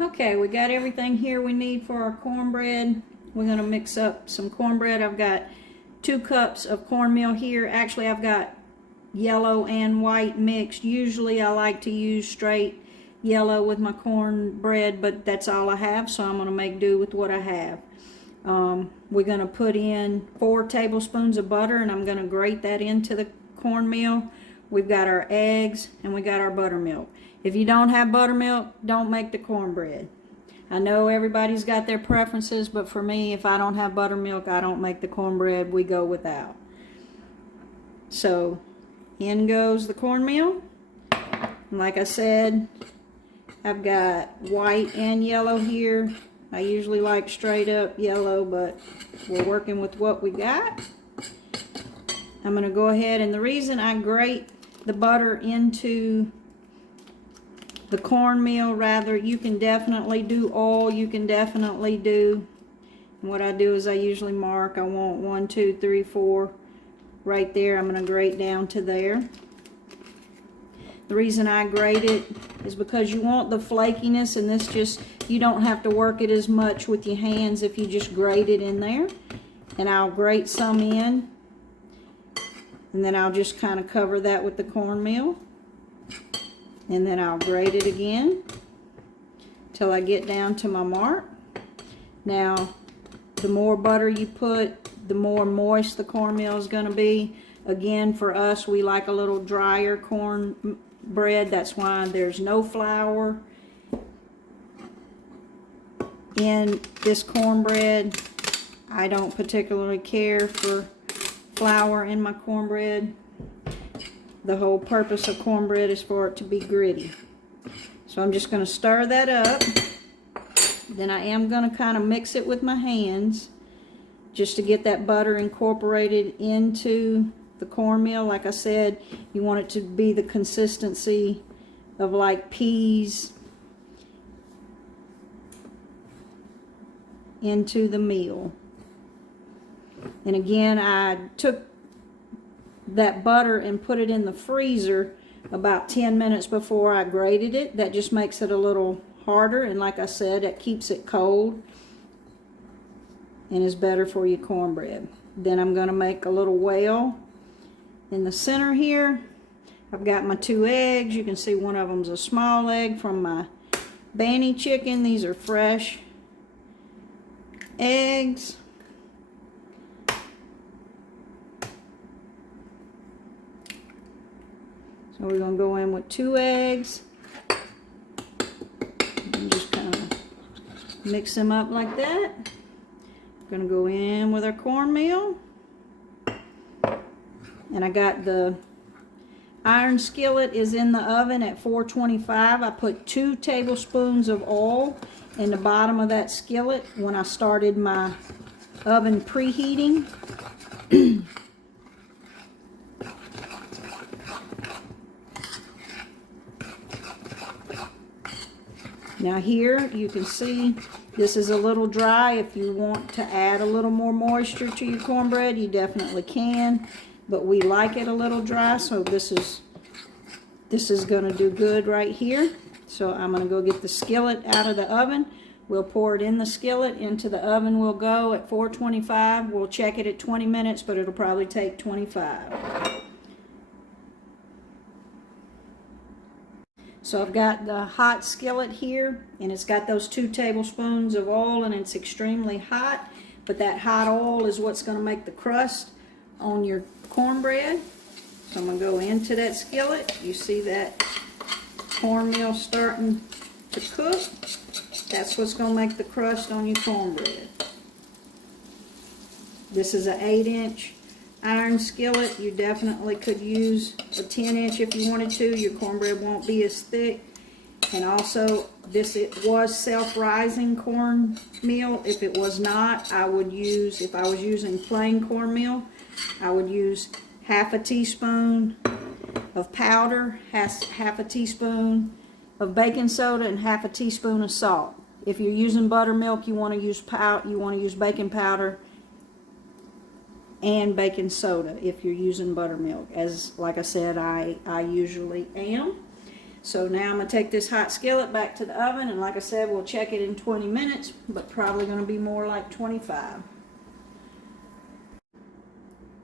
Okay, we got everything here we need for our cornbread. We're going to mix up some cornbread. I've got 2 cups of cornmeal here. Actually, I've got yellow and white mixed. Usually I like to use straight yellow with my cornbread, but that's all I have, so I'm going to make do with what I have. We're going to put in 4 tablespoons of butter, and I'm going to grate that into the cornmeal. We've got our eggs, and we got our buttermilk. If you don't have buttermilk, don't make the cornbread. I know everybody's got their preferences, but for me, if I don't have buttermilk, I don't make the cornbread. We go without. So, in goes the cornmeal. And like I said, I've got white and yellow here. I usually like straight up yellow, but we're working with what we got. I'm going to go ahead, and the reason I grate the butter into the cornmeal, rather, you can definitely do all, you can definitely do, and what I do is I usually mark, I want 1, 2, 3, 4 right there. I'm going to grate down to there. The reason I grate it is because you want the flakiness, and this just, you don't have to work it as much with your hands if you just grate it in there. And I'll grate some in, and then I'll just kind of cover that with the cornmeal, and then I'll grate it again till I get down to my mark. Now, the more butter you put, the more moist the cornmeal is going to be. Again, for us, we like a little drier cornbread. That's why there's no flour in this cornbread. I don't particularly care for flour in my cornbread. The whole purpose of cornbread is for it to be gritty. So I'm just going to stir that up. Then I am going to kind of mix it with my hands just to get that butter incorporated into the cornmeal. Like I said, you want it to be the consistency of like peas into the meal. And again, I took that butter and put it in the freezer about 10 minutes before I grated it. That just makes it a little harder, and like I said, it keeps it cold and is better for your cornbread. Then I'm going to make a little well in the center here. I've got my 2 eggs. You can see one of them's a small egg from my Banny chicken. These are fresh eggs. So we're going to go in with 2 eggs and just kind of mix them up like that. We're going to go in with our cornmeal. And I got the iron skillet is in the oven at 425. I put 2 tablespoons of oil in the bottom of that skillet when I started my oven preheating. Now here you can see this is a little dry. If you want to add a little more moisture to your cornbread, you definitely can, but we like it a little dry, so this is going to do good right here. So I'm going to go get the skillet out of the oven. We'll pour it in the skillet. Into the oven we'll go at 425. We'll check it at 20 minutes, but it'll probably take 25. So I've got the hot skillet here, and it's got those 2 tablespoons of oil, and it's extremely hot, but that hot oil is what's going to make the crust on your cornbread. So I'm going to go into that skillet. You see that cornmeal starting to cook. That's what's going to make the crust on your cornbread. This is an 8-inch iron skillet. You definitely could use a 10-inch if you wanted to. Your cornbread won't be as thick. And also, it was self-rising cornmeal. If it was not, I would use, if I was using plain cornmeal, I would use half a teaspoon of powder, half a teaspoon of baking soda, and half a teaspoon of salt. If you're using buttermilk, you want to use baking powder and baking soda if you're using buttermilk, as like I said, I usually am. So now I'm going to take this hot skillet back to the oven, and like I said, we'll check it in 20 minutes, but probably going to be more like 25.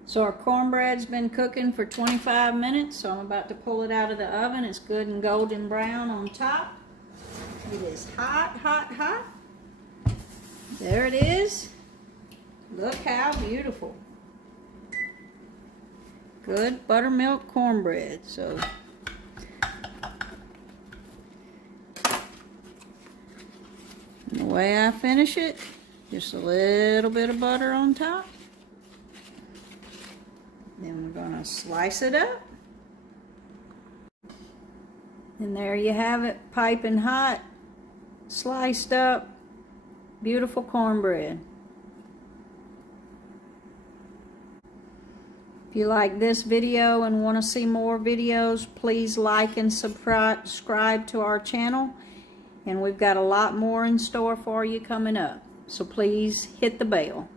So our cornbread's been cooking for 25 minutes, so I'm about to pull it out of the oven. It's good and golden brown on top. It is hot, hot, hot. There it is. Look how beautiful. Good buttermilk cornbread. So and the way I finish it, just a little bit of butter on top. Then we're going to slice it up. And there you have it, piping hot, sliced up, beautiful cornbread. If you like this video and want to see more videos, please like and subscribe to our channel. And we've got a lot more in store for you coming up. So please hit the bell.